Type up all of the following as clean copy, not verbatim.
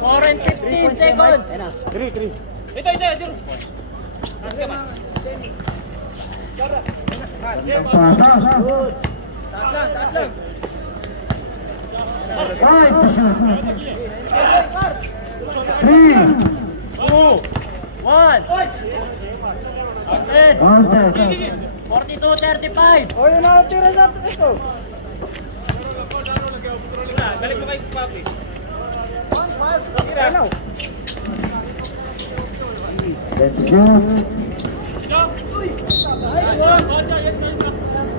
More than 15 seconds. Ito. Taas lang. 42-35. Oy, natira sa ito. Balik mo kay Papi. Let's shoot.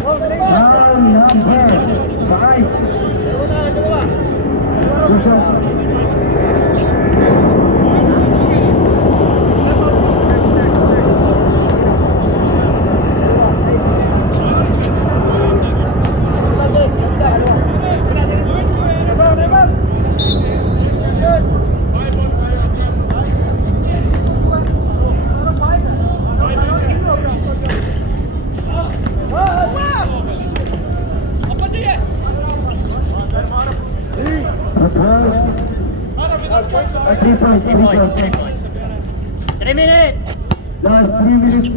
Foul number 5. Two shots. Three points. 3 minutes. Last 3 minutes.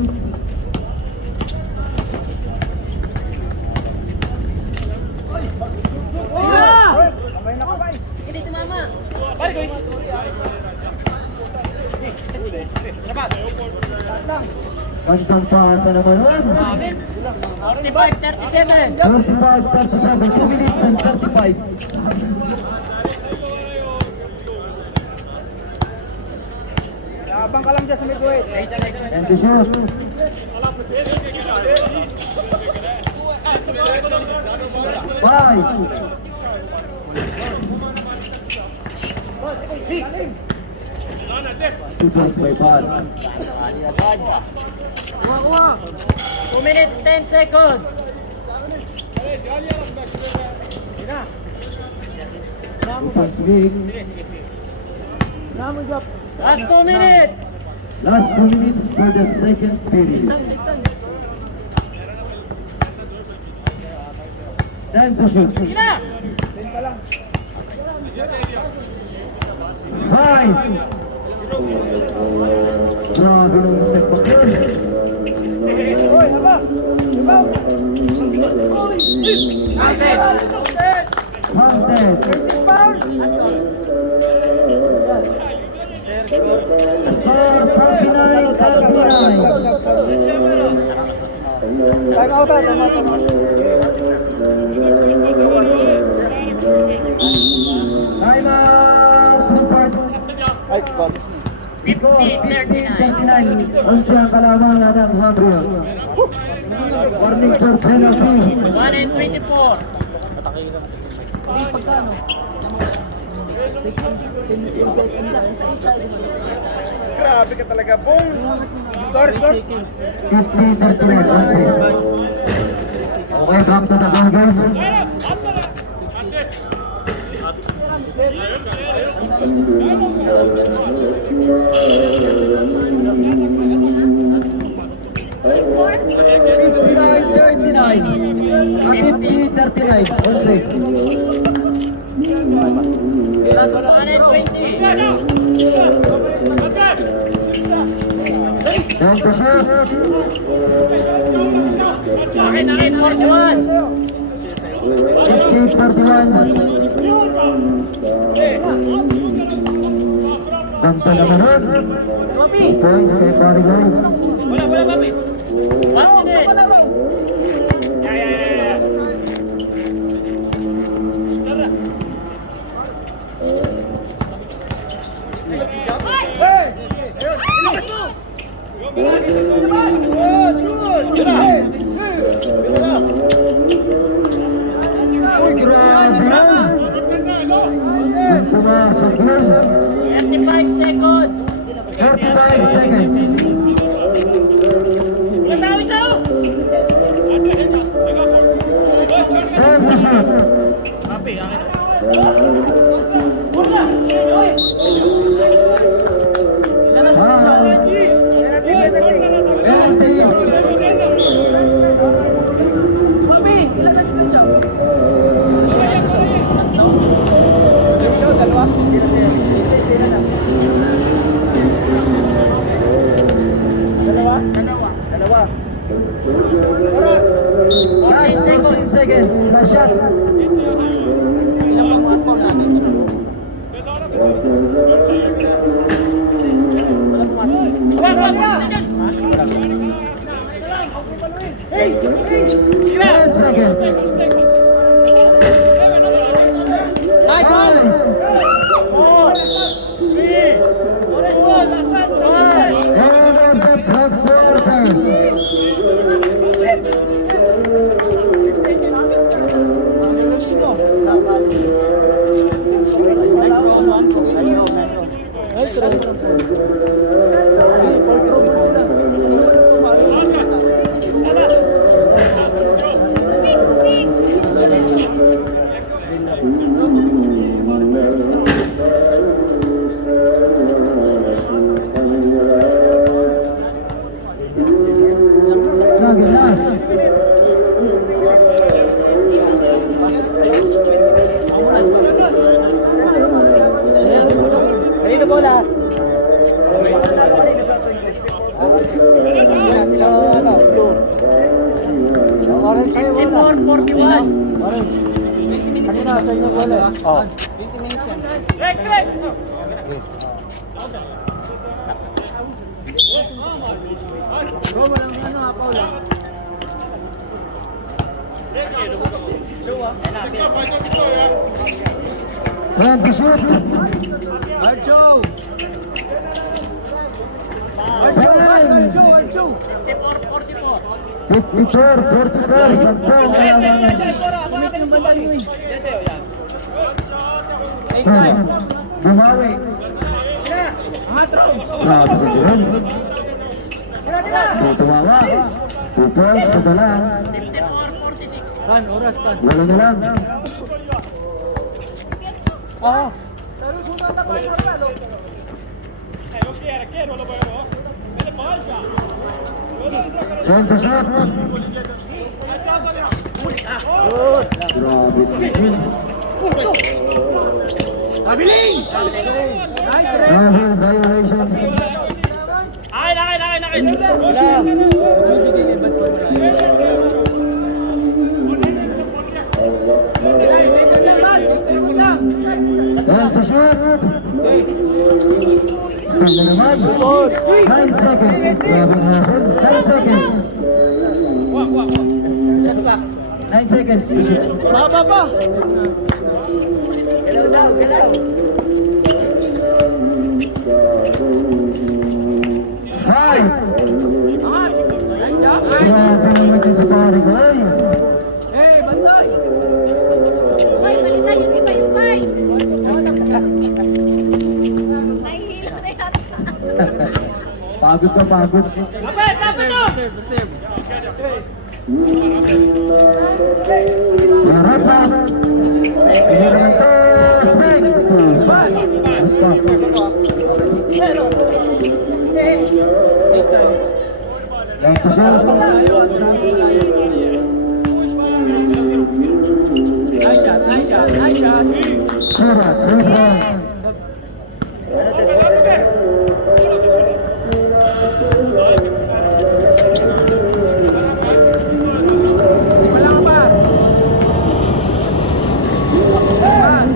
Hindi tumama. Magdang pasa naman yun. 45-37. 35-37. 2 minutes and 35. Abang ka lang dyan sa midweight. And to shoot. Five. 2 points by Pat. 2 minutes 10 seconds. 2 points big. Last 2 minutes. Last 2 minutes for the second period. 10 to shoot. Sige na. 5. Strong step back in. Oy, haba. Ibaw. Mounted. Basic foul. Score 49-39. Time out. Time out. Two part. Ice ball. Score 50-39. Unsa ang kalaban ng Hambrios. Warning for penalty. 1 and 24. Grabe ka talaga, boom. Score. 50-39. Okay, come to the ball game. Last 1 and 20. Down to shoot. Akin, 41. 50-41. Ganda naman nun. 2 points kay Parigay. Wala, Papi. 1 minute. Uy, grabe yan. Pumasok yun. 35 seconds. 35 seconds. Tao. Time to shoot. Papi, akin. Last 14 seconds. Last shot. Hey! 10 seconds. Nice one! End of the third quarter. Nice run. For trouble sila. Second last. Ayun na bola. Sa ano, blue. Orange sa'yo bola. 64-41. Orange. Kanina sa inyo bola. Oh. 20 minutes yan. Rex, Rex! Bro, walang ano ha, Paula. Time to shoot. Arjo! Time. Arjo! 54-44. 54-44. Sampung kailangan. Kumit yung bandang nyo eh. Bumawi. Angat, Rom! Grabe sa Jerome. Tumawa. 2 points na lang. 54-46. Tan, oras, tan. Wala na lang. Oo. Time to shot. Grabe. Abiling! Nice, Ren! Double violation. Akin! Wala. Bibigyan ni Bats ko na. Time to shoot. Stand na naman. 9 seconds. Grabe nga. 9 seconds. 9 seconds to shoot. Baba pa! Galaw daw, galaw. 5. Angat! Nice job! Grabe naman yung sa pare ko. Ay. Hey, bantay! Hoy, balita niyo si Bayubay. Nahihilo na yata. Pagod ka, pagod. Kapit! Kapit to! Save. Harap pa. Meron to. Spring. Mas pa. Time to shoot. Nice shot. Sura, 3 points. Wala ka pa! Pass!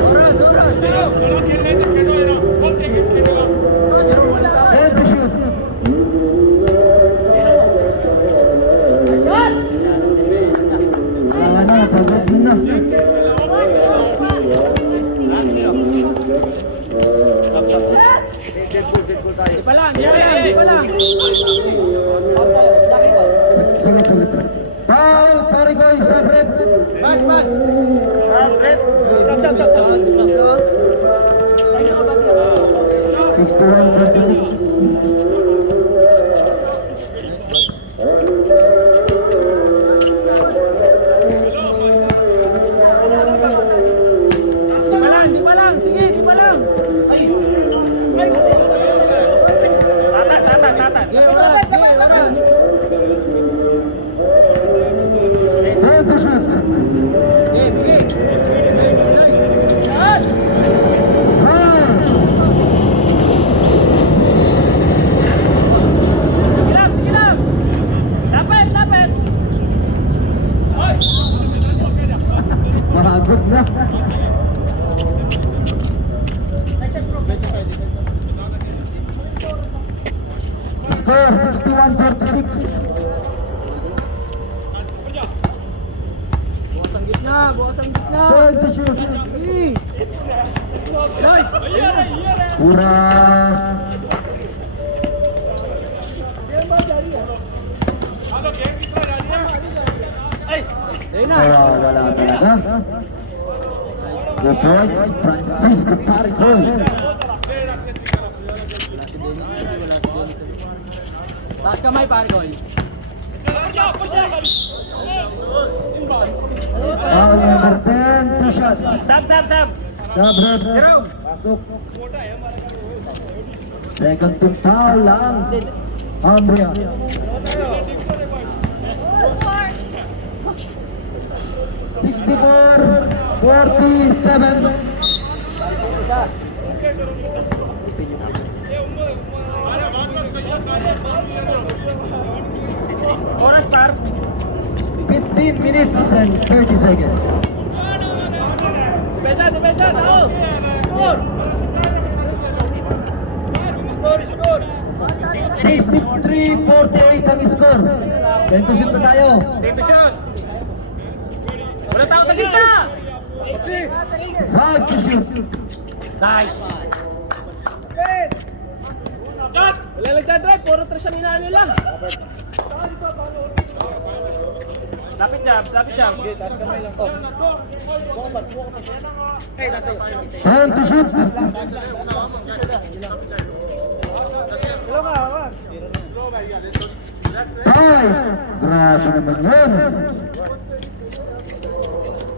Oras! Jerome, wala ka. Time to shoot. Wala na, pagod na. Di pa lang. Sige. Foul, pare ko, isa rep. Pass! Stop. 61-36. Di pa lang. Sige, di pa lang. Tatan! Sige, oras. Time to shoot. Bigay. Foul. Pagod na. Score 61-46. Bukas ang gitna, bukas ang gitna. Point to shoot. Lloyd! Pura. Ayun na. Wala talaga. 2 points, Francisco Taricol. Taas kamay, pare ko. Foul number 10, 2 shots. Sab! Sabrad. Jerome! Pasok. Second to foul lang. Ambria. 64-47. Oras, par. 15 minutes and 30 seconds. Depensa, tao! Score! Score! 63-48 ang score. 10 to shoot na tayo. Dito shot! Wala tao sa gitna! 5 to shoot. Nice! Wala nagdadrive, puro tres ang inaan nyo lang. Lapit jam. Taas kamay lang to. 10 to shoot. Five. Grabe naman yun.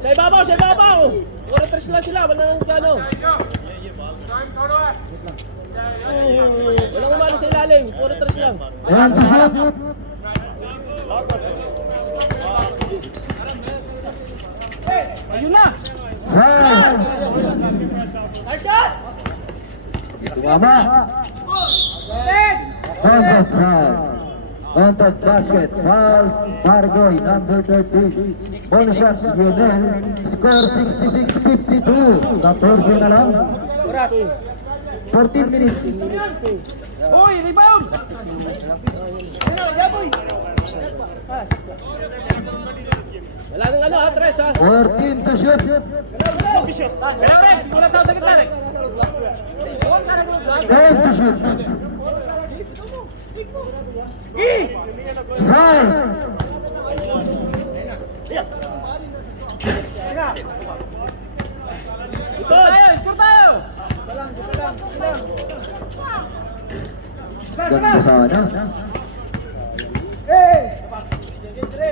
Sa ibabaw! Puro tres lang sila, wala nang gano. Walang umano sa ilalim, puro tres lang. 10 to shoot. Ayun na! 5. Nice shot! Tumama. Contact foul. Contact basket. Foul. Bargoy, number 13. Bonus shot, Lionel. Score 66-52. 14 na lang. 14 minutes. Uy, rebound! Wala nang ano ha, tres ha. 14 to shoot. Kaya Rex, wala tao sa gitna Rex. 10 to shoot. 5. Score tayo! Ganda sana.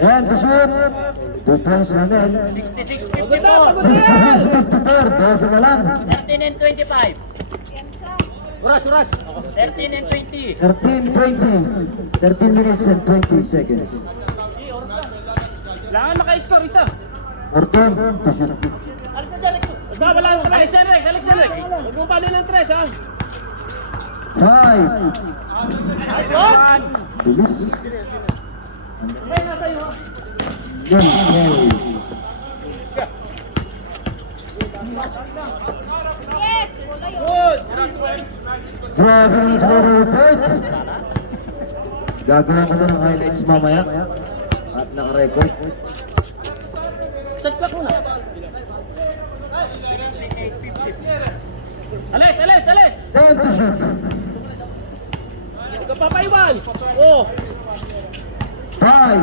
10 to shoot. 2 points na din. 66-54. 66-54. 12 na lang. 13 and 25. Uras! 13 and 20. 13-20. 13 minutes and 20 seconds. Kailangan maka-score isa. 14 to shoot. Basta wala ang tres. Alex. Huwag mong paano ng tres ha. 5. Bilis. Yan. Yes! Wala yun. Grabe ni score report. Gagawin ko na ng highlights mamaya. At naka-record. Shot clock muna. Alex! 10 to shoot. Huwag ka papaiwan. Oh. 5.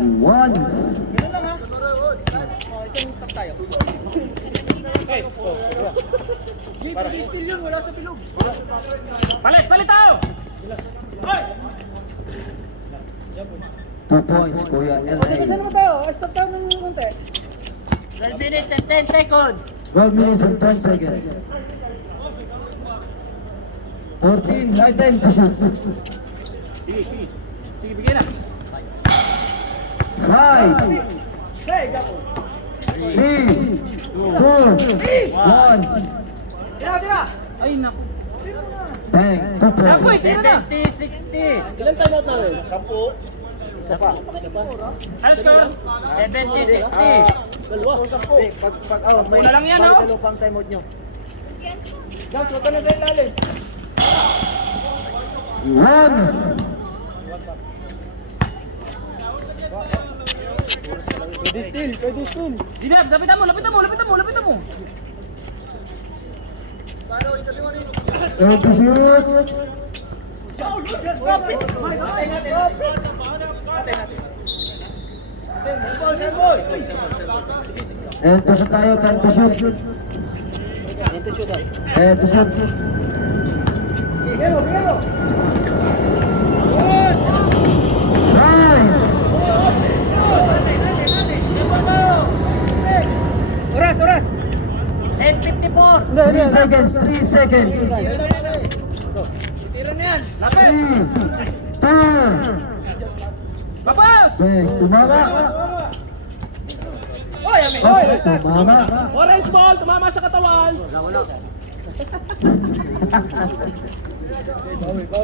1. Steal yun, wala sa bilog. Palit tayo! 2 points, Kuya LA. 12 minutes and 10 seconds. 12 minutes and 10 seconds. 14, 10 to shoot. Sige, bigyan na. 5, 3, 2, 1. Ay, naku. Bang, 2 points. 70-60. Ilan time out namin? 10. Isa pa. Ano score? 70-60. Dalawa. May Una lang yan, oh. dalawa pang time out nyo. Guys, huwag ka na sa ilalim. 1. Pwede still, pwede still. Dinab, lapitan mo. And to shoot. And to shoot tayo, time to shoot. And to shoot. Right. Oras. 10-54. 3 seconds, 3 seconds. Tira na yan. 3, 2. Babas! Okay, tumama. Oy, Ami. Okay, tumama. Orange ball, tumama sa katawan.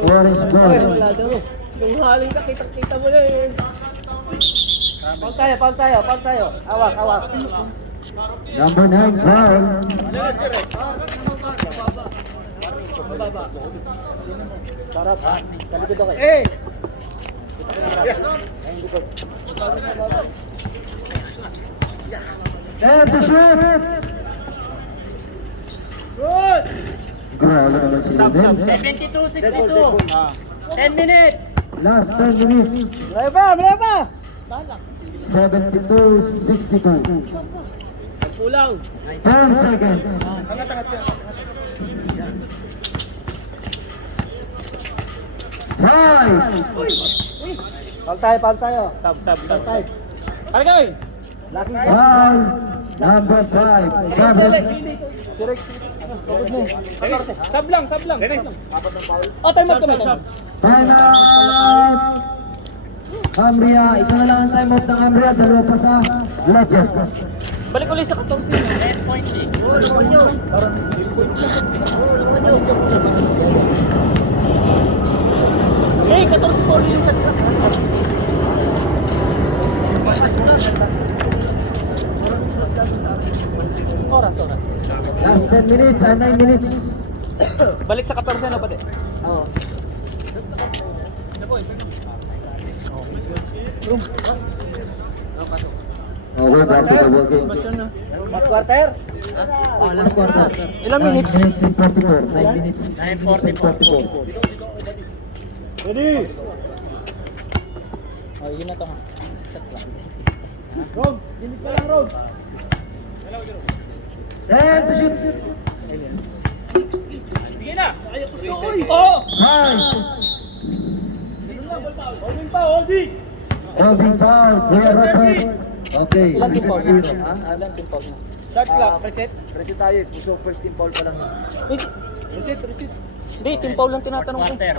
Orange Oy, ball. wala daw. Sinungaling ka, kitang-kita mo na eh. Paul tayo. Hawak. Number 9 ball. Sarap. Kalikod ako eh. And to shoot. Good! Grabe naman si Lionel. 72-62. 10 minutes. Last 10 minutes. Malaya pa! 72-62. Kulang. 10 seconds. Five. Paul tayo. Sub. Palagay! Foul. Number 5. Sirek. Pagod na eh. Sub lang. Oh, time out. Time out. Cambria. Isa na lang ang time out ng Cambria. Dalawa pa sa Legend. Balik ulit sa 14. 10.6. Hey, 14 po ulit yung chat. Oras. Last 10 minutes and 9 minutes. Balik sa 14 na pati. Oo. Okay, back to the ball game. Mas quarter? Oh, last quarter. Ilang minutes? 9 minutes and 44. 9 minutes. 9:44. Ready? Oh, yun na to ha. Road, limit ka lang, Road. And to shoot. Sige na. Oh! Five. Holding pa, holding! Holding foul. Kuya Robert. Okay. Ilang team foul? 0. Ha? Ilang team foul na? Shot clock, reset. Reset tayo. So first team foul pa lang. Reset. Hindi, team foul lang tinatanong ko. Quarter.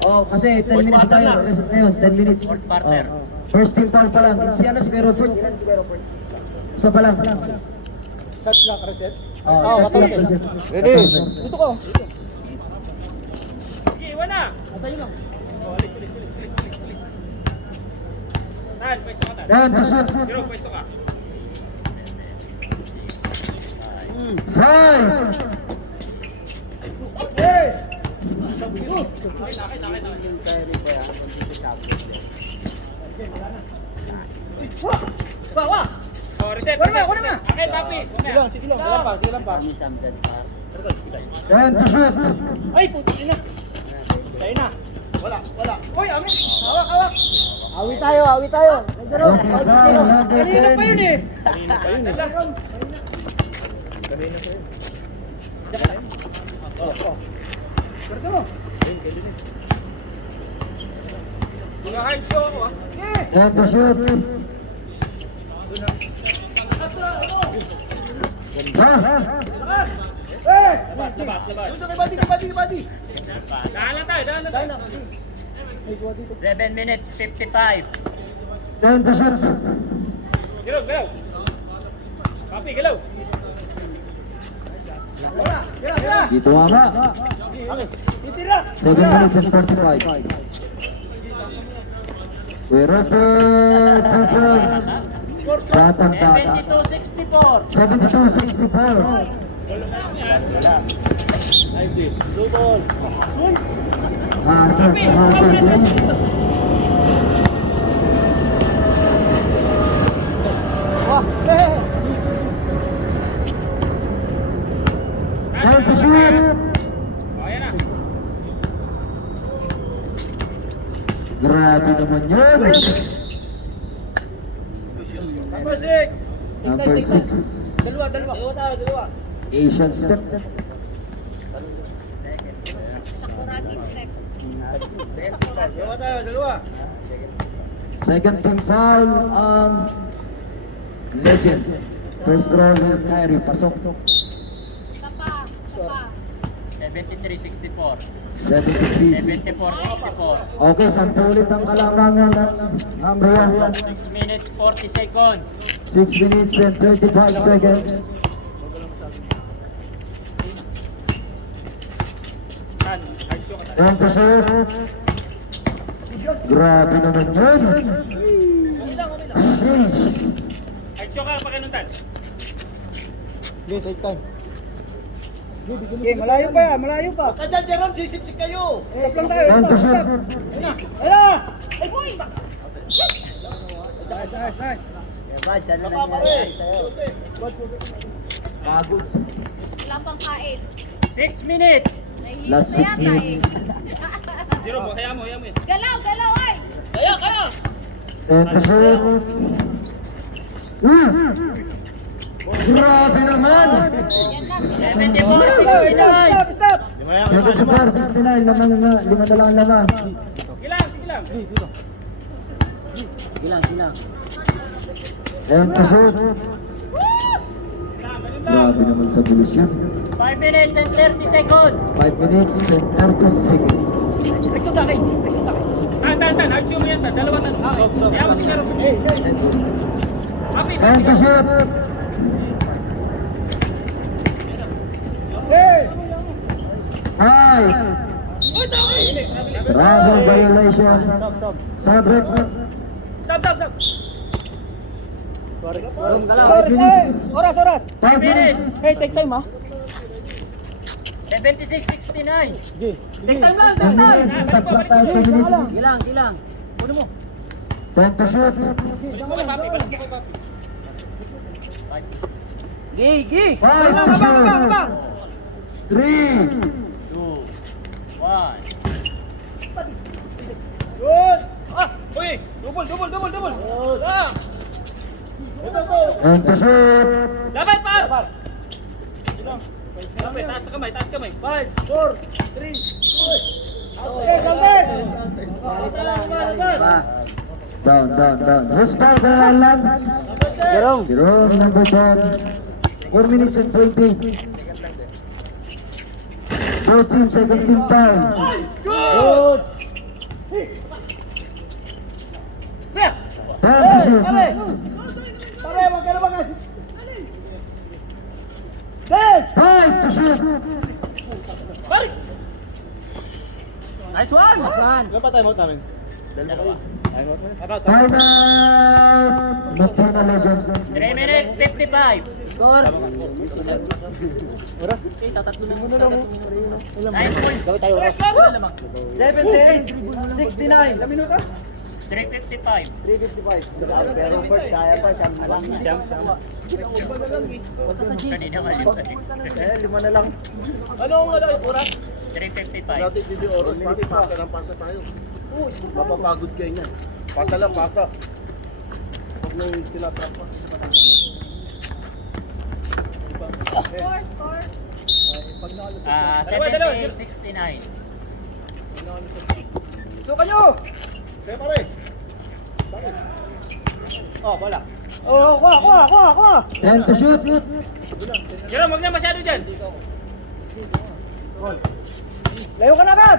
Oh, kasi 10 minutes tayo. Reset na yun. 10 minutes. Fourth quarter. Oh. First team foul pa lang. Si ano, si Kuya Robert? Isa pa lang. Shot clock, reset. Oh, Oh, shot clock, 14. reset. Ready? 14. Dito ko. Sige, iwan na. Atayin lang. Tan, pwesto ka, Tan. And to shoot. Pero, pwesto ka. Five. Bawa! Oh, reset. Kunin mo. Okay, tapi. Sige lang. Sige lang pa. And to shoot. Ay, puti na. Tayo na. Wala. Hoy, Ami. Hawak. Awi tayo. Okay, foul. Number 10. Kanina pa yun eh. Mga hard show ako, ah. And to shoot. Labas. Dahan lang tayo. 7 minutes, 55. And to shoot. Galaw. Papi, galaw. Dito ama. 7 minutes and 45. We repeat 2 points. Batang bata. 72-64. 72-64. Hazard, Wah, eh. Time to shoot. O, ayan na. Grabe naman yun. Number 6. Number 6. Dalawa. Dalawa tayo. Asian step. Sakuragi step. Dalawa. Second team foul ang Legend. First roll, Kyrie, pasok. Tapa. 73-64. 73. 74-64. Okay, 10 ulit ang kalamangan ng Ambria. 6 minutes, 40 seconds. 6 minutes and 35 seconds. Tan, hard show ka. And to shoot. Grabe naman yun. Sheesh. Hard show ka pa ganun, Tan. Okay, take time. Okay, malayo pa. Kaya Jerome, sisiksik kayo. Stop lang tayo, And to stop. shoot. Ayun na. Uy! Nice. Baka pare. Pagod. Wala pang kain. 6 minutes. Nahihilo Last na 6 yata minutes. Zero mo, kaya mo. Galaw, ay! And to shoot. Grabe naman. Yan na, 74-69. Stop. 74-69, lima na lang ang laman. Sige lang. And to shoot. Grabe naman sa bilis yun. 5 minutes and 30 seconds. 5 minutes and 30 seconds. Ito sa akin. Tan, hard show mo yan, Tan. Dalawa, Tan. Kaya mo si Jero. Happy, And to shoot. Hey! 5. Travel violation. Sabrek. Stop. Oras. 5 minutes. Hey, take time ah. 76-69. Take time lang, 2 minutes. Stop lang tayo. 2 minutes. Silang. Ano mo? 10 to shoot. Balik mo kay Papi. Gi. 5 to shoot. 3. 2, 1. Good. Uy, double. And to shoot. Dapat, Par. Dapat, taas na kamay. 5, 4, 3, 2. Okay, Galvin. Down. Who's foul by Alan? Jerome, number 10. 4 minutes and 20. 14 second team foul. Good. 10 to shoot. Pare, wag ka na ba kasi? Des! 5 to shoot. Nice one! Ilan pa time out namin? Dalawa. Time out. Nocturnal Legends. 3 minutes, 55. Score. Oras? Tatatlusin mo na lang. 9 points. Gawin tayo oras. 17, 69. Ilang minuto? 355. 3:55. Pero Bert, kaya pa siyang alam. Siyang. Kanina ka Lima na lang. Ano ang oras? 355. Natin hindi oras, pati pasa lang pasa tayo. Mapapagod kayo niyan. Pasa lang, pasa. Huwag na yung tinatrap pa. Score. 70-69. Suka nyo! Kaya pare. Bakit? Oh, wala. Oh, kuha. 10 to shoot. Jerome, huwag na masyado dyan. Layo ka na agad!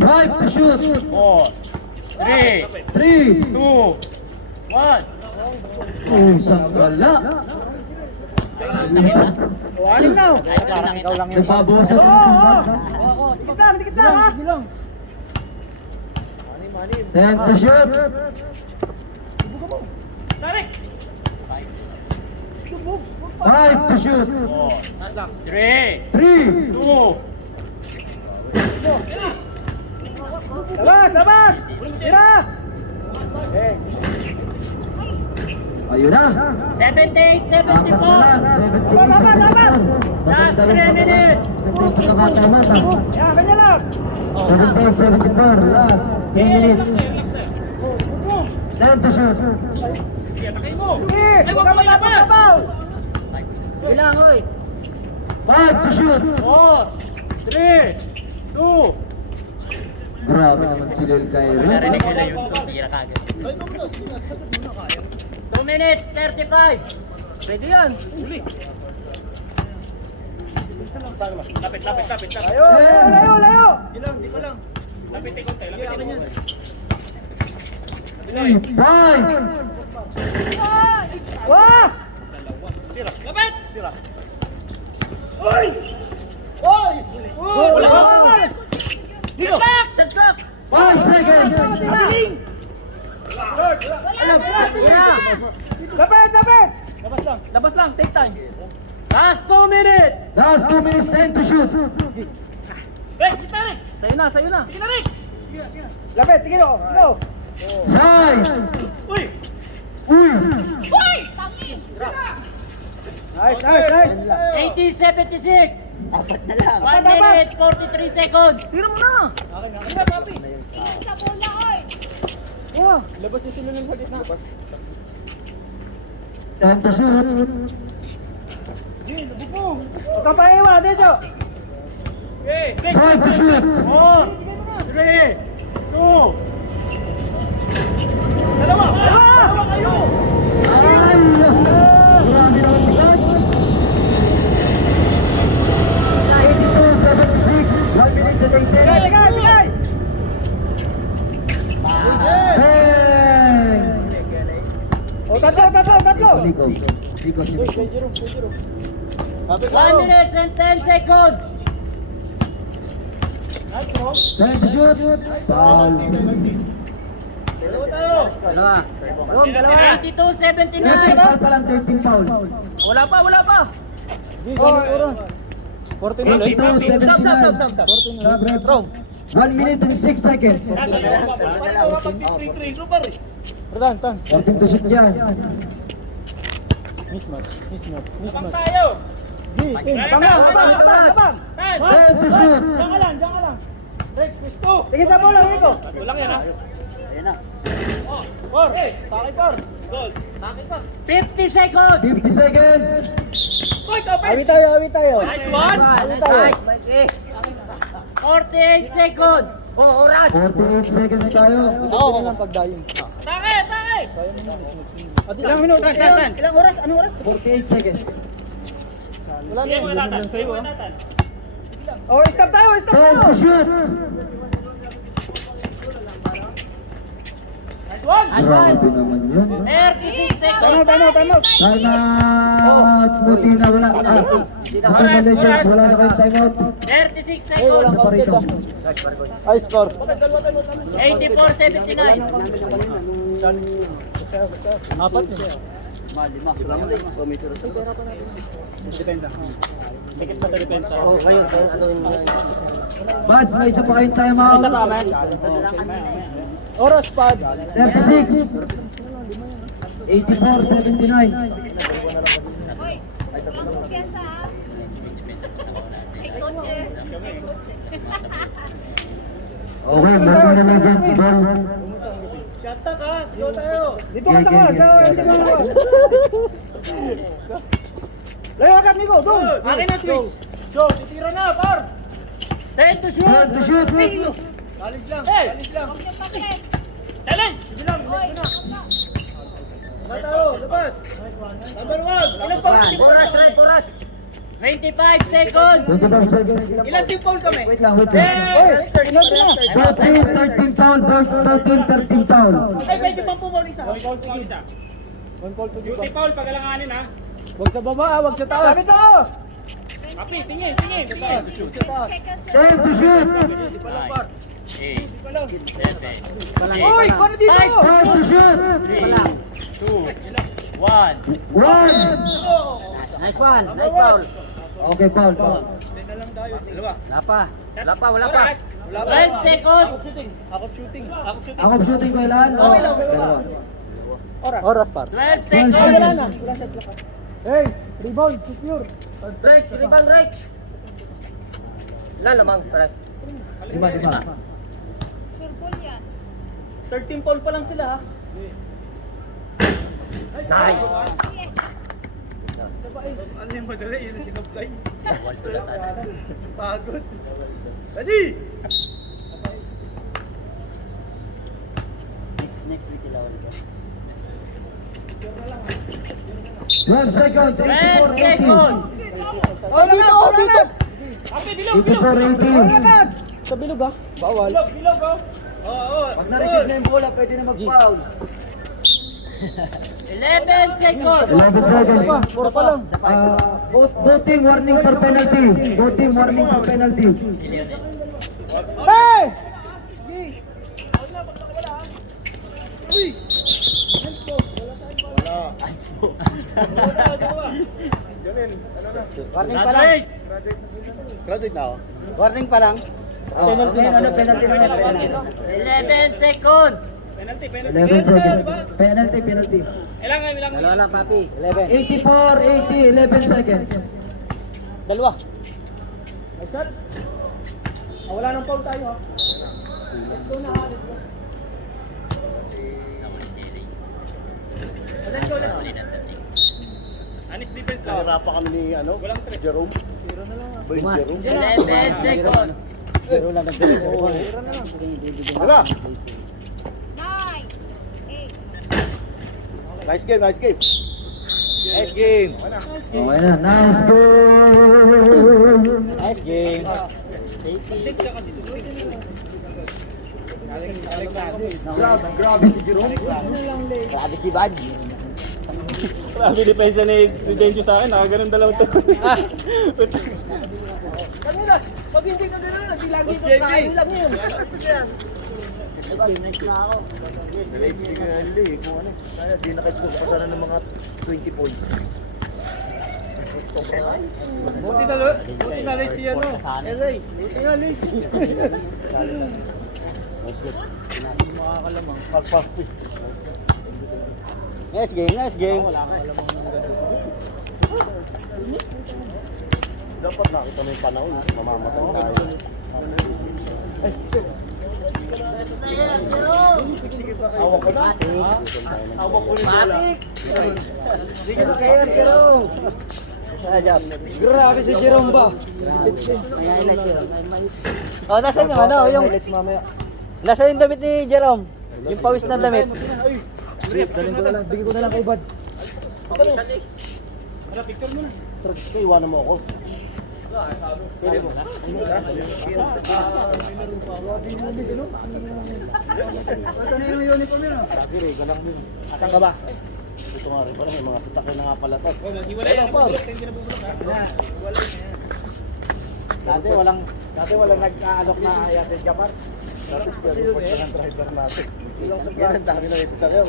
5 to shoot. 4, 3, 3. 2, 1. Usang gala. Oh, anim na! Parang ikaw lang Nagpabawasan ng timba. Dikit lang ha! 10 to shoot. Tarik! 5 to shoot. 3, 3. 2, Labas, labas! Tira! Ayun na. 78, Apat na lang. 78, 74. Last 3 minutes. Hindi pa nakatamata. Yan, ganyan lang! 78, 74. Last 3 minutes. 10 to shoot. Atake mo! Sige! Ay, huwag ka malabas! Bilang, oy. 5 to shoot. 4, 3, 2, Grabe naman si Lil Kyrie. narinig nila yun. Tira kagad. 2 minutes, 35. Pwede yan. Uli. Lapit, lapit, lapit. Layo, layo, layo! Di ko lang. Lapit, konti. Lapit, konti. 5. Wah! Lapit! Wala ka! Dito! Shot 5 seconds. Lapit, lapit! Labas lang, take time. Last 2 minutes! Last 2 minutes, 10 to shoot. Eh, tarik! Sa'yo na, sa'yo na. Sige, tarik! Lapit, tigil o! Go! 5. Uy! Uy. Hoy! Tangin! Nice, nice, nice! 80-76! Apat na lang. 1 minute, 43 seconds! Tira mo na. Tingin sa bola, oy! Wow. 10 to shoot. Huwag kang paiwan, Deso! Okay, 5 to shoot. 4, 3, 2, Dalawa! Ay! Grabe naman si Kat. 82-76. 1 minute and 8 Tigay, tigay, tigay! Bang! O, tatlo, tatlo, tatlo! Ligo. Ligo si Ligo. 1 minute and 10 seconds! 10 to shoot. Foul. Dalawa. Boom, dalawa. 82-79! 13 foul pa lang, 13 foul. Wala pa, wala pa. Oh, 82-79. Sub. 1 minute and 6 seconds. Rodan, tan. 14 to shoot dyan. Abang tayo! Tabang, tabang, tabang, tabang! 10 to shoot. Diyan ka lang, diyan ka lang! Rex, Cristo! Tigil sa bola, Rico! Walang yan ha? Ayan na. Oh, 4! Takay 4! Goal! Takay pa! 50 seconds! 50 seconds. Uy, kapit! Awit tayo, awit tayo! Nice one! Nice, Mikey. 48 seconds! Oh, oras. 48 seconds tayo. Oo, lang pagdayon. Takay! Takay! Ilang minuto? Ilang oras? Anong oras? 48 seconds. Wala Sige mo natin! Sige mo natin! Oh, stop tayo, stop 10 tayo! to shoot. Nice one! Grabe naman yun. 36 seconds! Time out! Time out. Buti na wala. Mobile Legends, wala na kayong time out. 36 seconds! Isa pa rito. High score. 84-79! Apat. Tikit pa sa depensa. Oh, ngayon, ano yung... Buds, may isa pa kayong time out. Oras, Pads. 36. 84-79. Hoy! Walang kumpiyansa, ha? Ay, kotse. Ay, kotse. Okay, Mobile Legends ball. Dito ka sa Layo agad, Nico. Doon. Akin na switch! Show! Titira na, par! 10 to shoot! 10 to shoot. Alis lang! Alis lang! Huwag yung pakit. Challenge! Sige lang! Hoy! Oras, Red, oras. 25 seconds! 25 seconds. Ilan team foul kami? Wait lang, wait lang. Hoy, inot na. Both team 13 foul, both team 13 foul. Ay, pwede bang pumuli isa? One foul to isa. Duty foul, pagalanganin ha. Wag sa baba, wag sa taas. Sabi to. Kapi, tingin, tingin, tingin. 10 to shoot. Uy, paano dito? Time to shoot! 2, 1. One! Nice one. Nice foul. Okay, foul, foul. Wala pa. Wala pa. 12 seconds. Ako shooting ko ilan? Dalawa. Oras pa. 12 12 seconds. seconds. Hey, rebound, secure. Break. Rebound break. Lalamang. Pare. Lima. Sure ball yan. 13 poll pa lang sila ha. Nice. Yes. Ano yung madali? Yun yung sinablay. Pagod. Ready! Next week ilawan ko. 12 seconds, 12 84, 80. seconds. Oh, dito. 84, 80. Sa bilog ah. Bawal. Oo. Pag na-receive na yung bola, pwede na mag-foul. 11 seconds. 11 seconds. Puro pa lang. Both team warning for penalty. Both team warning for penalty. Hey! Wala. Warning pa lang. Graduate na ako. Warning pa lang. Penalty na. Penalty na. 11 seconds. 11 seconds. Penalty. Dalawa lang, papi. 11. 84, 80, 11 seconds. Dalawa. Ay, shot. Wala nang foul tayo ha. Nahirapan kami ni Jerome. Boy, Jerome. 11 seconds. Zero lang nag-zero. Wala. 9, 8. Nice game. Nice game. Okay na. Nice goal. Nice game. Grabe si Jerome. Grabe si Bad. Grabe depensa ni Dencio sa akin, nakaganon dalawang to. Kanina, pag hindi ka gano'n, naglagi ko kain lang yun. Di nakascore pa sana ng mga 20 points. Buti na late si ano. LA. Buti na late. Makakalamang. Pagpapit. Nice game. Dapat nakita mo yung panahon. Mamamatay tayo. Awak ko na. Awak ko na. Sige na kayo, Jerome. Grabe si Jerome ba? Oh, nasaan yung ano? Yung... Nasaan yung damit ni Jerome? Yung pawis na damit. Bigyan ko na lang kay Bad. Iwanan mo ako. Nasaan yung uniform yun? Sabi rin, galang din. Asan ka ba? Ito nga rin pala, may mga sasakyan na nga pala to. Dati walang nagkaalok na yatin ka par. Dati square report na ng driver natin. Yan, ang dami na yung sasakyan.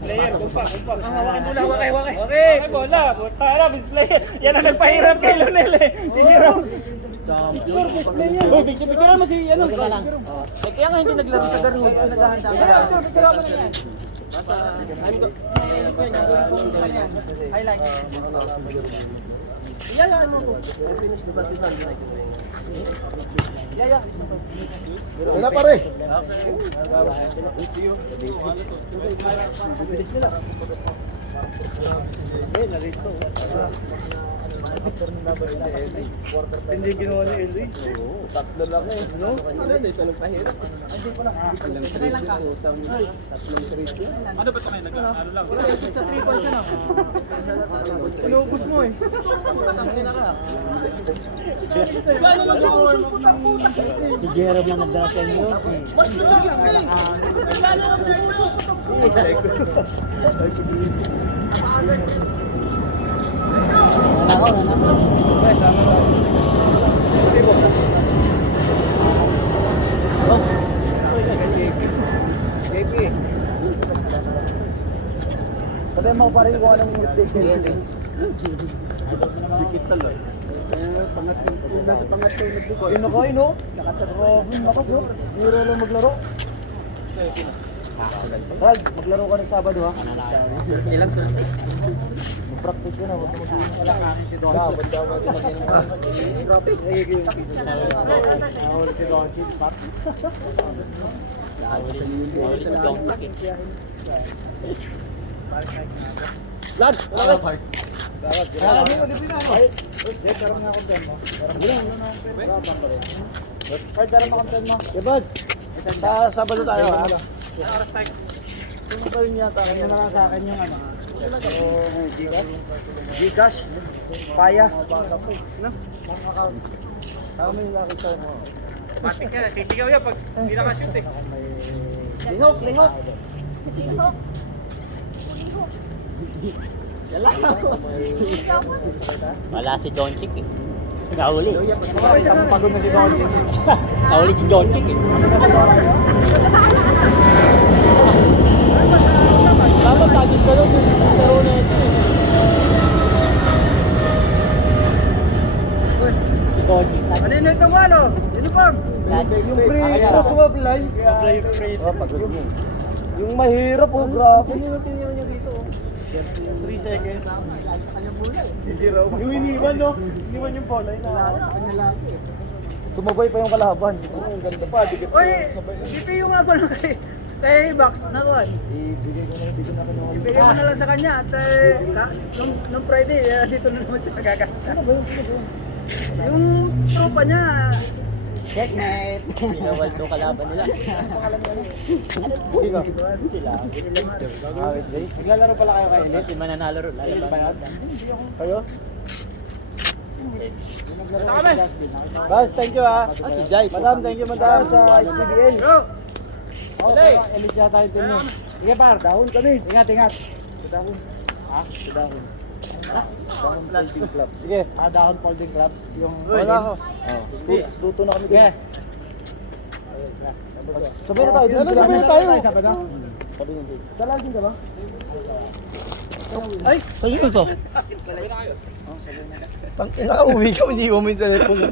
Player, kumpak. Hawakan mo na, hawakay. Okay, bola. Para, bis player. Yan ang nagpahirap kay Lonel eh. Si Jerome. Uy, picture mo si ano. Kaya nga hindi naglaro sa Garho. Highlights. Yan na pare. Hindi ginawa ni LA. Tatlo lang eh. No? Ito nagpahirap. Ano ba ito ngayon? Ano lang? Sa 3 points na. Inubos mo eh. Si Jerome lang nagdala sa inyo. JP. Sabi mo pare kung anong destination. Dikit talo. Pangatlo. Yung nasa pangatlo nagdiko. Yun ako no? Nakatagawin ako bro. Biro lang maglaro. Brad, maglaro ka ng Sabado ha? Ilang suntik? Mag-practice ka na, huwag mo mag-iing. Si Don. Dapat daw mag-iing. Grabe. Nahuli si Don Chip. Nahuli si Don Chip. Lad! Lad! Sa Sabado tayo ha. Ano ba yun yata? Ano na lang sa akin yung ano? Gcash? Paya? Tama yung nakita mo. Matik ka, sisigaw yan pag hindi nakashoot eh. Lingok! Lingok! Lihok. Kulihok. Wala si Don Chick eh. Nahuli. Pagod na si Don. Nahuli si Don Chick eh. Dapat tagit ka lang. Laro na ito eh. Si Don Chick. Ano yun itong ano? Uniform? Yung free. Ano sumablay? Pagod mo. Yung mahirap oh, grabe. Tingnan nyo dito. 3 seconds. Yung iniwan no? Iniwan yung bola. Sumabay pa yung kalaban. Ang ganda pa. Dikit. Oy, dito yung ako lang kay Box na kuwan. Ibigay ko na dito na kinuha. Ibigay mo na lang sa kanya at nung Friday dito na naman siya nagkakasa. Ano ba yun? Yung tropa niya. Checkmate. Sinawal do kalaban nila. Sino? Sila. Naglalaro pala kayo kay Elite. Hindi mananalo ron. Lalaban. Kayo? Ito kami. Bas, thank you ha. Si Jai. Madam, thank you madam sa SPBL. Bro! Okay, Elite yata ito niyo. Sige par, dahon kami. Ingat, ingat. Sa dahon. Ha? Sa dahon. Dahon folding club. Sige. Dahon folding club. Yung Wala ako. Tuto na kami doon. Sabay na tayo doon. Ano, sabay na tayo. Sabado. Sabi niyo. Talagin ka ba? Ay, sa'yo ito. Tangina ka, uwi ka, hindi mo yung telepono.